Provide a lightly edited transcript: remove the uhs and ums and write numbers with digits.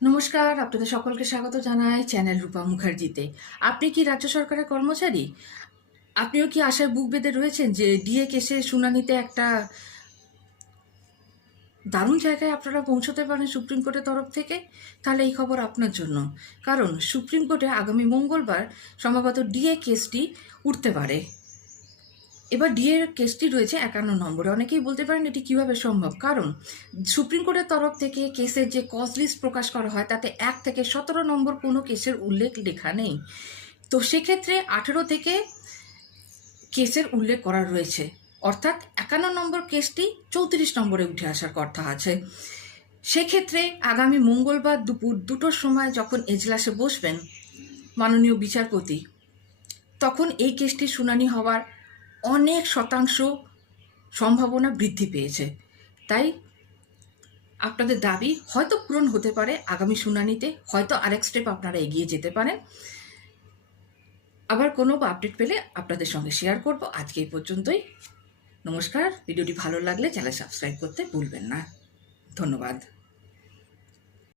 নমস্কার, আপনাদের সকলকে স্বাগত জানাই চ্যানেল রূপা মুখার্জিতে। আপনি কি রাজ্য সরকারের কর্মচারী? আপনিও কি আশায় বুক বেঁধে রয়েছেন যে ডিএ কেসের শুনানিতে একটা দারুণ জায়গায় আপনারা পৌঁছতে পারেন সুপ্রিম কোর্টের তরফ থেকে? তাহলে এই খবর আপনার জন্য। কারণ সুপ্রিম কোর্টে আগামী মঙ্গলবার সম্ভবত ডিএ কেসটি উঠতে পারে। এবার ডিএর কেসটি রয়েছে 51 নম্বরে। অনেকেই বলতে পারেন এটি কিভাবে সম্ভব, কারণ সুপ্রিম কোর্টের তরফ থেকে কেসের যে কজ লিস্ট প্রকাশ করা হয় তাতে 1 থেকে 17 নম্বর কোনো কেসের উল্লেখ লেখা নেই। তো সেক্ষেত্রে 18 থেকে কেসের উল্লেখ করা রয়েছে, অর্থাৎ 51 নম্বর কেসটি 34 নম্বরে উঠে আসার কথা আছে। সেক্ষেত্রে আগামী মঙ্গলবার দুপুর 2টোর সময় যখন এজলাসে বসবেন মাননীয় বিচারপতি, তখন এই কেসটির শুনানি হওয়ার অনেক শতাংশ সম্ভাবনা বৃদ্ধি পেয়েছে। তাই আপনাদের দাবি হয়তো পূরণ হতে পারে আগামী শুনানিতে, হয়তো আরেক স্টেপ আপনারা এগিয়ে যেতে পারেন। আবার কোনো আপডেট পেলে আপনাদের সঙ্গে শেয়ার করব। আজকে এই পর্যন্তই। নমস্কার। ভিডিওটি ভালো লাগলে চ্যানেল সাবস্ক্রাইব করতে ভুলবেন না। ধন্যবাদ।